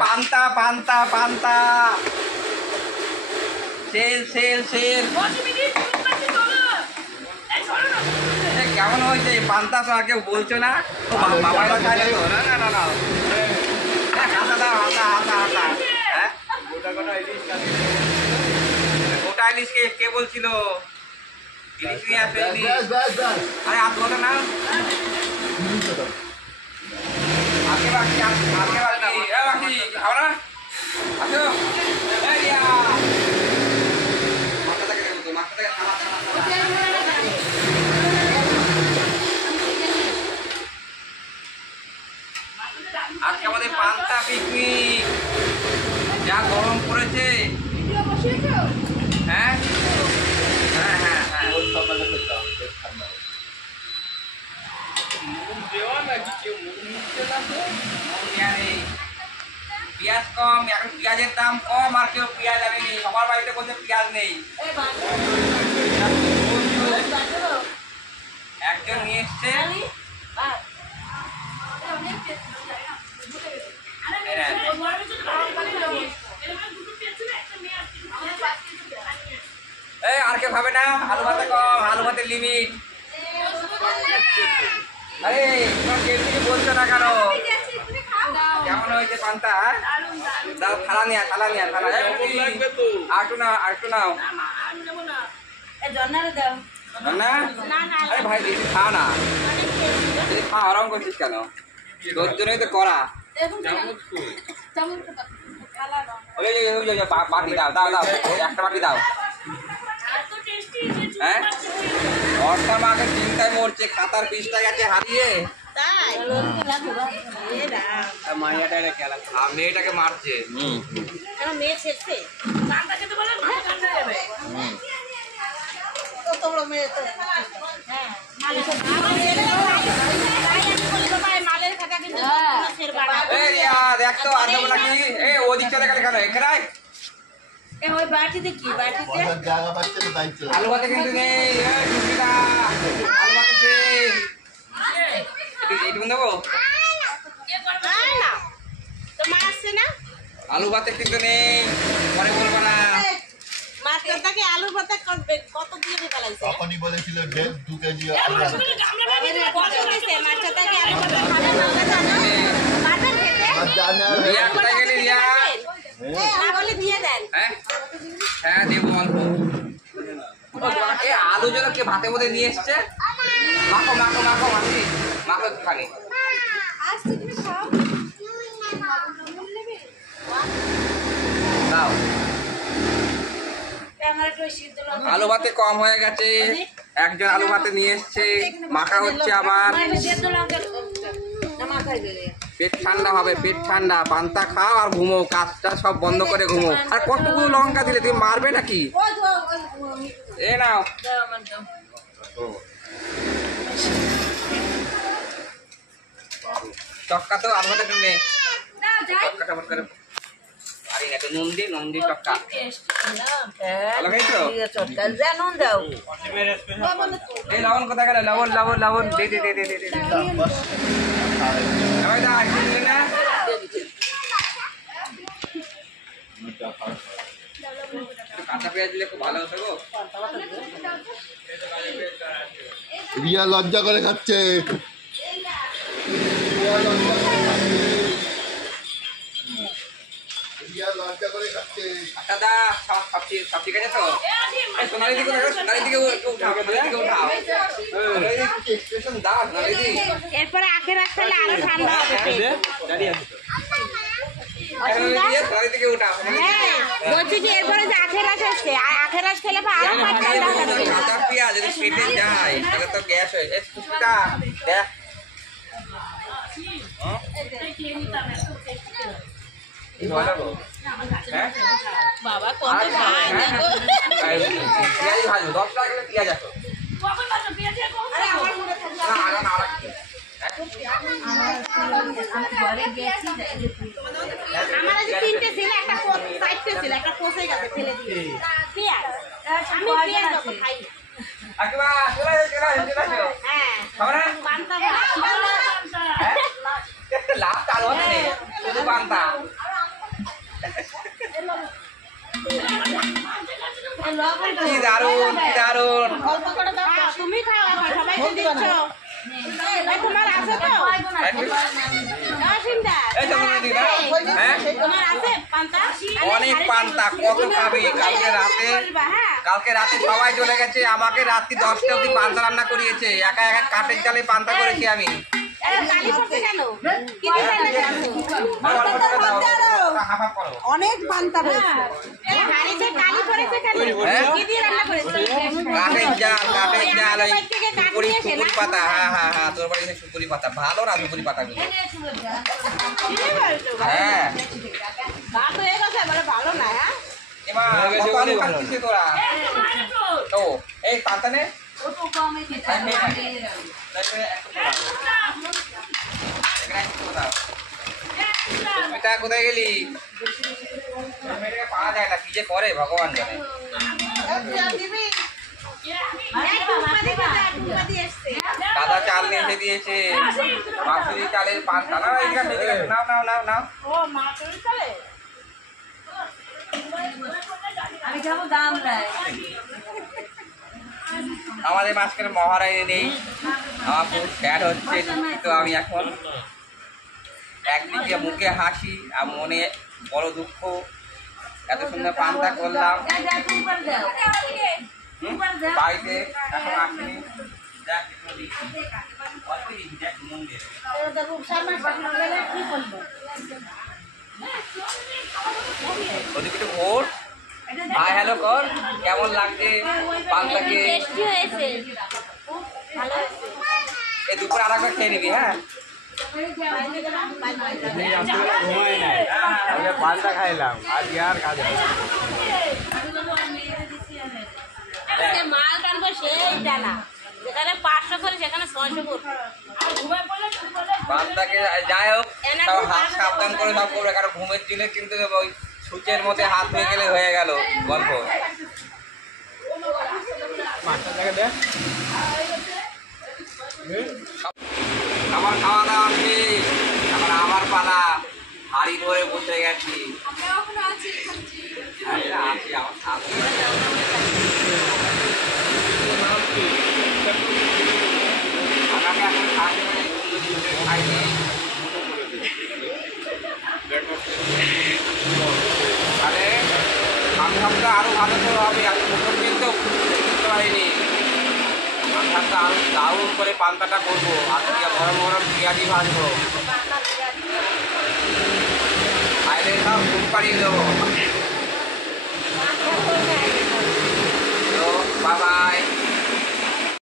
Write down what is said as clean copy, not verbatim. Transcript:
পান্তা পান্তা পান্তা সেল সেল সেল কেমন হয়েছে পান্তা তো আর কেউ বলছো না বাবারা খায় না তো না না না হাতা দাও হাতা হাতা হাতা হ্যাঁ গোটা ইলিশ কে বলছিল ইলিশ নিয়ে আসো আরে হাত ধরো না আগে বাকি খাও না আসো আজকে আমাদের পান্তা পিকনিক যা গরম পড়েছে হ্যাঁ হ্যাঁ হ্যাঁ হ্যাঁ পেঁয়াজ কম এখন পেঁয়াজের দাম কম আর কেউ পেঁয়াজ আনেনি সবার বাড়িতে বলছে পেঁয়াজ নেই একজন নিয়ে এসছে আর কেউ ভাবে না আলু ভাতে কম আলু ভাতের লিমিট আরে তোমার কেউ বলছো না কেন কেমন হয়েছে পান্তা দাও থালা নিয়া থালা আটু নাও আরে ভাই দিদি খা না দিদি খা আরাম করছিস কেন তোর জন্যই তো করা বাটি দাও একটা বাটি দাও হ্যাঁ অর্থাৎ মাকে চিন্তায় মরছে খাতার পিসটা গেছে হারিয়ে মেয়েটাকে মারছে দেখতো আর দেবো নাকি ওদিক চলে গেলে কেন এখানে আলু ভাতে কিন্তু নেই আলু ভাতে এইটুকু দেবো আলু ভাতে কিন্তু নেই পরে বলবো না আলু ভাতে কত দিয়ে ফেলাইছে তখনই বলেছিল 2 কেজি হ্যাঁ দেবো অল্প আলু যেন কে ভাতে মধ্যে নিয়ে এসছে মাখো মাখো মাখো মাখি মাখো খানি দাও আলু ভাতে কম হয়ে গেছে একজন আলু ভাতে নিয়ে এসছে মাখা হচ্ছে আবার পেট ঠান্ডা হবে পেট ঠান্ডা পান্তা খাও আর ঘুমো কাজটা সব বন্ধ করে ঘুমো আর কতগুলো লঙ্কা দিলে তুমি মারবে নাকি এ নাও চক্কা তো আলু ভাতে নে চক্কাটা ভর করে আরে এটা নুন দি চক্কা ভালো খাইছো চটকা যা নুন দাও এই লবণ কোথায় গেল লবণ দে ভাই দা দিলে না কাঁচা পেঁয়াজ দিলে খুব ভালো হতো গো রিয়া লজ্জা করে খাচ্ছে দাদা সব ঠিক আছে তো সোনালি দিকে উঠাও এরপরে আখের রস খেলে আরো ঠান্ডা হবে সোনালি দিকে উঠাও বলছি যে এরপরে যে আখের রস আসছে আখের রস খেলে আরো ঠান্ডা হবে কাঁচা পেঁয়াজ যদি পেটে যায় তাহলে তো গ্যাস হয়ে যায় ফুচকা দেখ বাবা কত ভাই দেখো পেঁয়াজ ভাজবো 10 টাকা করে পেঁয়াজ আছে আমার আজ তিনটে ছিল একটা চারটে ছিল একটা পচে গেছে ফেলে দিয়ে পেঁয়াজ আমি পেঁয়াজ যত খাই আকিবা চলে হ্যাঁ খাওয়া পান্তা লাভ চালু হচ্ছে শুধু পান্তা কি দারুণ, কি দারুণ। অল্প করে দাও, তুমি খাও এখন, সবাইকে দিচ্ছ। এই তোমার আছে তো? অসীমদার, এই তো বলে দিই না? হ্যাঁ? তোমার আছে পান্তা? অনেক পান্তা, কত খাবি? কালকে রাতে সবাই চলে গেছে, আমাকে রাত্রি 10টা অবধি পান্তা রান্না করিয়েছে। একা একা কাঠের জালে পান্তা করেছি আমি। কালি পড়ছে কেন? কি দিয়ে রান্না করছো? হাফ হাফ করো। অনেক পান্তা রয়েছে। এই হাড়িতে কালি পড়েছে কেন? কি দিয়ে রান্না করেছো? কাঠের জাল, ওই সুপুরি পাতা। হ্যাঁ, তোর বাড়িতে সুপুরি পাতা। ভালো না সুপুরি পাতাগুলো? হ্যাঁ। ভাত হয়ে গেছে, বলে ভালো না, হ্যাঁ? এবার কত আলু খাচ্ছিস তোরা? ও, এই পান্তা নে। এটা কোথায় গেলি? মেয়েটাকে পাওয়া যায় না, কি যে করে ভগবান জানে। দাদা চাল নিয়ে এসে দিয়েছে, মাসুরি চালের পান্তা। না এখানে নাও। ও মাছের চলে? আমাদের মাঝখানে মহারানী নেই, আমার খুব স্যাড হচ্ছে। তো আমি এখন একদিকে মুখে হাসি আর মনে বড় দুঃখ। এত সুন্দর পান্তা করলাম, বাড়িতে এখন আসিনি। দেখ একটু দিচ্ছি। অল্প দিচ্ছি, দেখ মন দিয়ে। ওদিকে একটু ভোট হাই হ্যালো কর, কেমন লাগছে পান্তাকে? এই দুপুরে আর একবার খেয়ে নিবি। হ্যাঁ, পান্তা খাইলাম আজকে আর কাজ মাল টানবো সেই টানা, যেখানে 500 করে সেখানে 600 করে। পান্তাকে যাই হোক, তাও হাত সাবধান করে সব করবে, কারণ ঘুমের দিনে কিন্তু ওই সূচের মধ্যে হাত হয়ে গেলে হয়ে গেল গল্প। আমার খাওয়া দাওয়া শেষ, এখন আমার পালা। হাড়ি ধরে বসে গেছি। আছি আমার সাথে। আমাকে এখন সাথে খাইনি। তাহলে আমি ভাবতে আরো ভালো করে হবে। আমি প্রথম কিন্তু বুঝতে পারিনি। আমি ভাবতে আরো দারুণ করে পান্তাটা করবো, আজকে গরম গরম পেঁয়াজি ভাজবো, বাইরে সব ঘুম পাড়িয়ে দেবো।